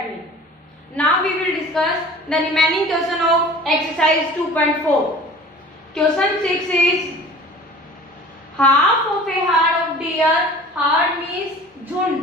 at me. Now we will discuss the remaining question of exercise 2.4. Question 6 is half of a herd of deer. Herd means झुंड.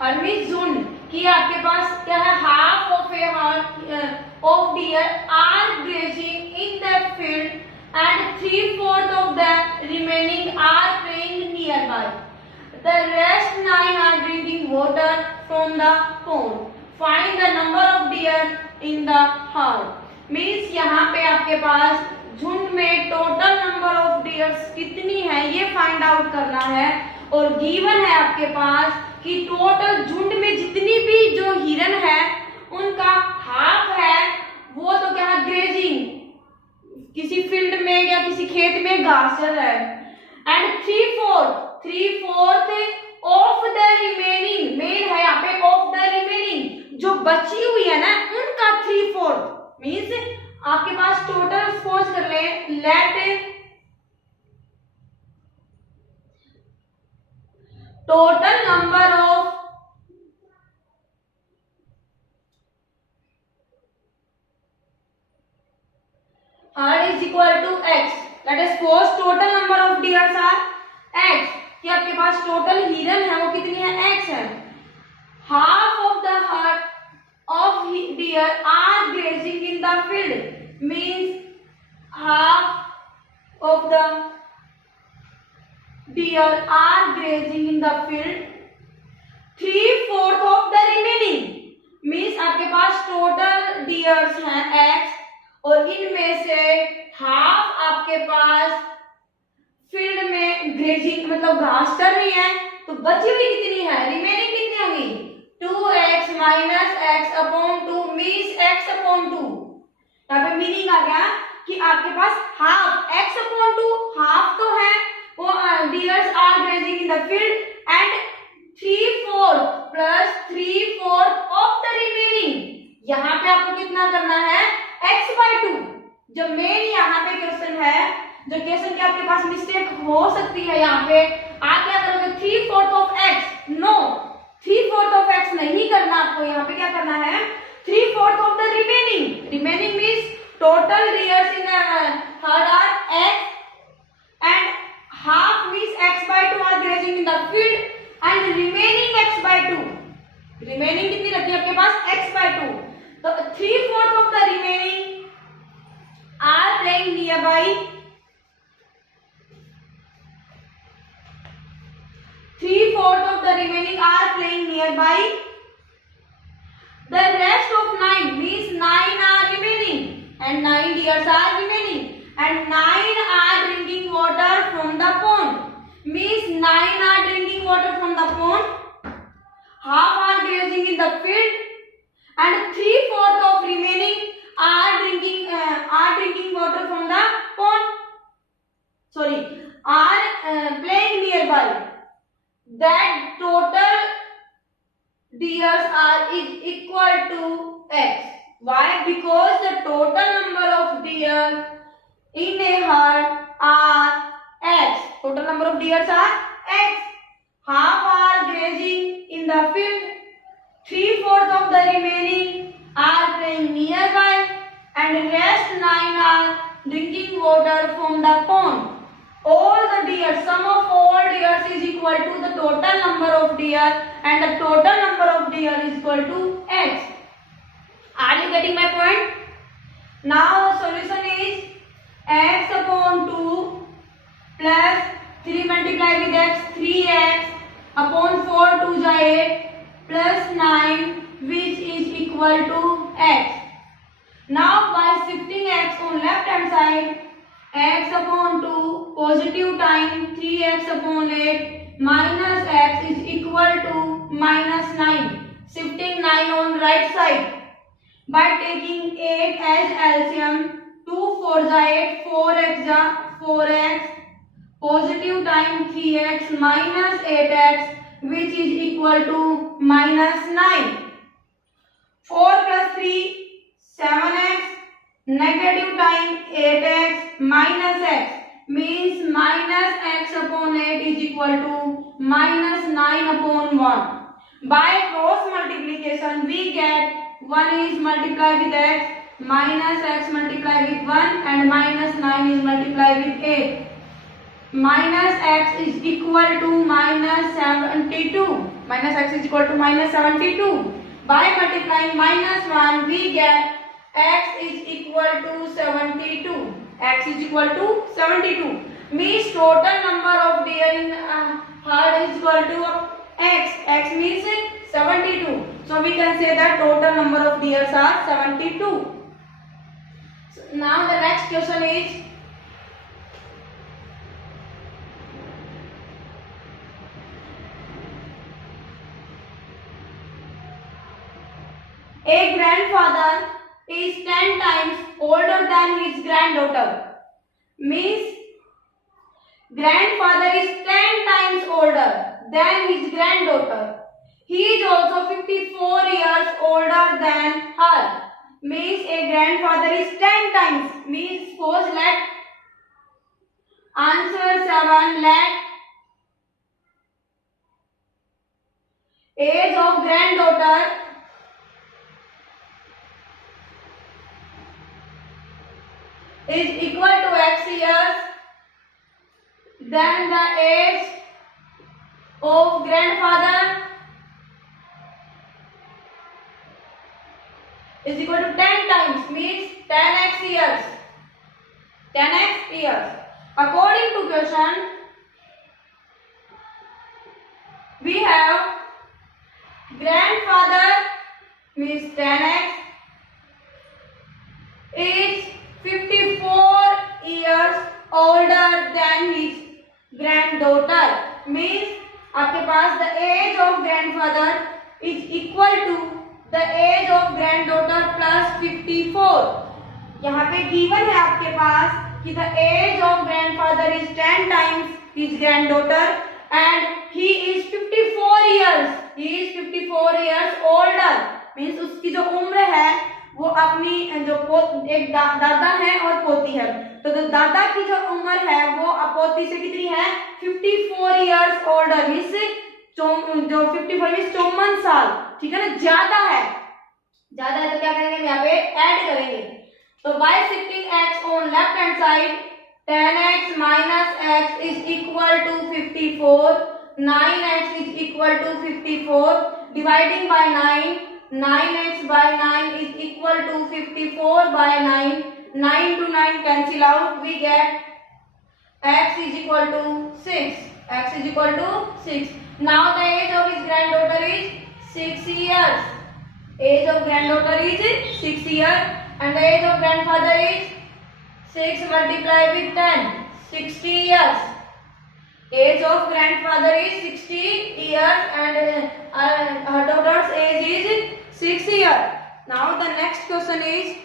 Herd means झुंड कि आपके पास क्या है, half of a herd of deer are grazing in the field and 3/4 of the remaining are playing nearby. The rest 9 are drinking water from the pond. Find the number of deer in the herd. Means यहाँ पे आपके पास झुंड में total number of dears कितनी है ये find out करना है. और गिवन है आपके पास कि टोटल झुंड में जितनी भी जो हिरन है उनका हाफ है वो तो क्या है, ग्रेजिंग, किसी फील्ड में या किसी खेत में घास चल रहा है. And 3/4 of the remaining, main है यहाँ पे ऑफ द रिमेनिंग, जो बची हुई है ना उनका 3/4 मीन्स आपके पास टोटल सपोज कर ले, late total number of herd is equal to x. Let us suppose total number of deers are x. कि आपके पास टोटल हिरन है वो कितनी है, x है. half of the herd of deer are grazing in the field means half of the deer are grazing in the field. 3/4 of the remaining means आपके पास total dears हैं x और इनमें से हाफ आपके पास फील्ड में grazing मतलब घास चल रही है. तो बची हुई कितनी है, रिमेनिंग कितनी होगी, 2x minus x upon 2 means x upon 2. यहाँ पे मीनिंग आ गया कि आपके पास हाफ x अपॉन 2 हाफ तो है वो deers are grazing in the field and 3/4 plus 3/4 of the remaining. यहाँ पे आपको कितना करना है, x/2. जो मेन यहाँ पे क्वेश्चन है, जो क्वेश्चन के आपके पास मिस्टेक हो सकती है, यहाँ पे आप क्या करोगे 3/4 of x. No, 3/4 of x नहीं करना आपको. यहाँ पे क्या करना है, 3/4 of the remaining. Remaining means total deers in the herd are x and half means x/2 are grazing in the field and remaining x/2. remaining कितनी रखी है आपके पास, x/2. तो 3/4 of the remaining are playing nearby. 3/4 of the remaining are playing nearby. The rest of 9 means 9 are remaining and 9 deers are remaining and 9 are drinking water from the pond. Means 9 are drinking water from the pond. Half are grazing in the field and 3/4 of remaining are drinking water from the pond. Sorry, are playing nearby. That total deers is equal to x. Why? Because the total number of deer in a herd are x. Total number of deers are x. Half are grazing in the field. 3/4 of the remaining are playing nearby, and rest 9 are drinking water from the pond. All the deer, sum of all deers is equal to the total number of deer, and the total number of deer is equal to x. Are you getting my point? Now the solution is x upon 2 plus 3 multiply with x, 3x upon 4 2 is 8 plus 9 which is equal to x. Now by shifting x on left hand side, x upon 2 positive time 3x upon 8 minus x is equal to minus 9. Shifting 9 on right side. By taking 8 as LCM, 2 4 is 8, 4x is 4x, positive time 3x minus 8x which is equal to minus 9. 4 plus 3 7x, negative time 8x minus x means minus x upon 8 is equal to minus 9 upon 1. By cross multiplication we get 1 is multiplied with x, minus x multiplied with 1 and minus 9 is multiplied with 8. Minus x is equal to minus 72. Minus x is equal to minus 72. By multiplying minus 1 we get x is equal to 72. X is equal to 72. Means total number of deer in herd is equal to x. X means 72. So we can say that total number of deers are 72. So now the next question is, a grandfather is 10 times older than his granddaughter. Means grandfather is 10 times older than his granddaughter. He is also 54 years older than her. Means a grandfather is 10 times. Means suppose let answer 7, let age of granddaughter is equal to x years, then the age of grandfather is equal to 10 times, means 10x years. 10x years. According to question, we have grandfather means 10x is 54 years older than his granddaughter. Means आपके पास the age of grandfather is equal to the age of granddaughter plus 54. यहाँ पे given है आपके पास कि the age of grandfather is 10 times his granddaughter and he is 54 years. He is 54 years older. Means उसकी जो उम्र है वो अपनी जो एक दादा है और पोती है, तो दादा की जो उम्र है वो पोती से कितनी है 54 इयर्स ओल्डर। मींस जो 54 मींस 54 साल, ठीक है ना, ज्यादा है। ज्यादा है तो क्या करेंगे हम यहाँ पे ऐड करेंगे। तो bye shifting x on left hand side 10x minus x is equal to 54, 9x is equal to 54, dividing by 9, 9x by 9 is equal to 54 by 9, 9 to 9 cancel out, we get x is equal to 6, x is equal to 6. Now the age of his granddaughter is 6 years, age of granddaughter is 6 years and the age of grandfather is 6 multiplied with 10, 60 years. Age of grandfather is 60 years and her daughter's age is 6 years. Now the next question is,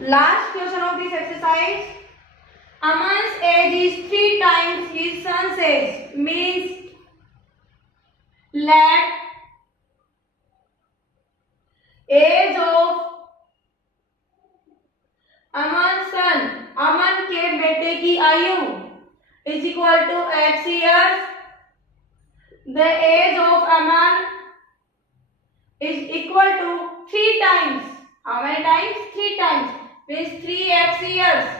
last question of this exercise. Aman's age is 3 times his son's age. Means let age of अमन सन, अमन के बेटे की आयु is equal to x years. The age of Aman is equal to 3 times. How many times? 3 times. Means 3x years.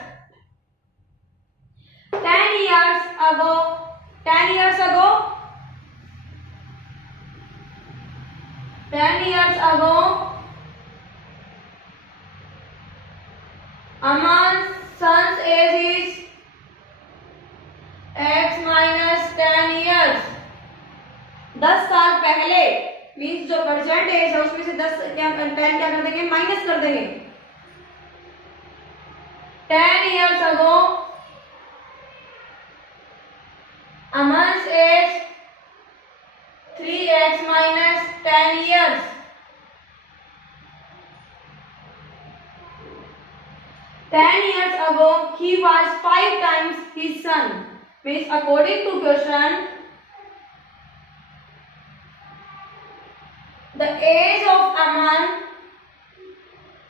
10 years ago, 10 years ago, 10 years ago, Aman's son's age is x minus 10 years. 10 साल पहले means जो present as है उसमें से 10 क्या 10 क्या कर देंगे, माइनस कर देंगे। 10 years ago Aman's age 3x minus 10 years. 10 years ago he was 5 times his son. Means according to question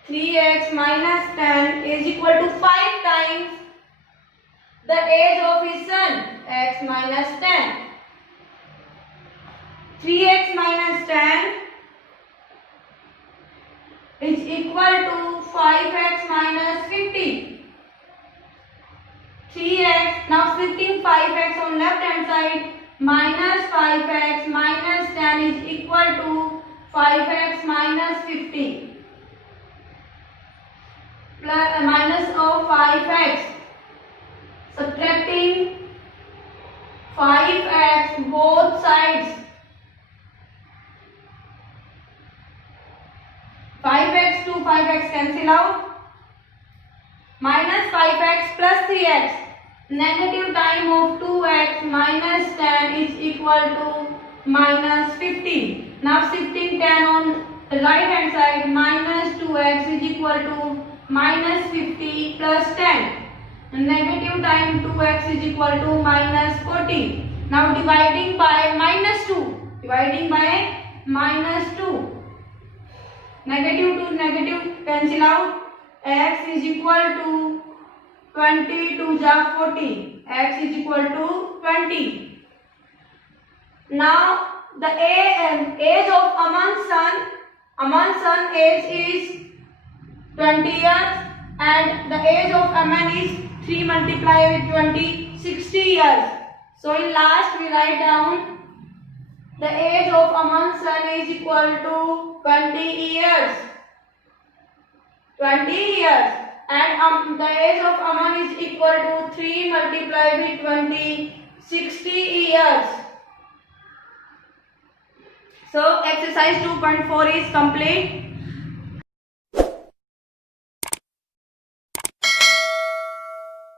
3x minus 10 is equal to 5 times the age of his son, x minus 10. 3x minus 10 is equal to 5x minus 50. 3x, now shifting 5x on left hand side, minus 5x minus 10 is equal to 5x minus 50. Plus, minus of 5x. Subtracting 5x both sides. 5x to 5x cancel out. Minus 5x plus 3x. Negative time of 2x minus 10 is equal to minus 15. Now shifting 10 on the right hand side, minus 2x is equal to minus 50 plus 10. Negative time 2x is equal to minus 14. Now dividing by minus 2. Dividing by minus 2. Negative to negative cancel out. X is equal to 20 to the 40. X is equal to 20. Now the age of Aman's son age is 20 years and the age of Aman is 3 multiplied with 20, 60 years. So in last we write down the age of Aman's son is equal to 20 years. 20 years and the age of Aman is equal to 3 multiplied with 20, 60 years. So exercise 2.4 is complete.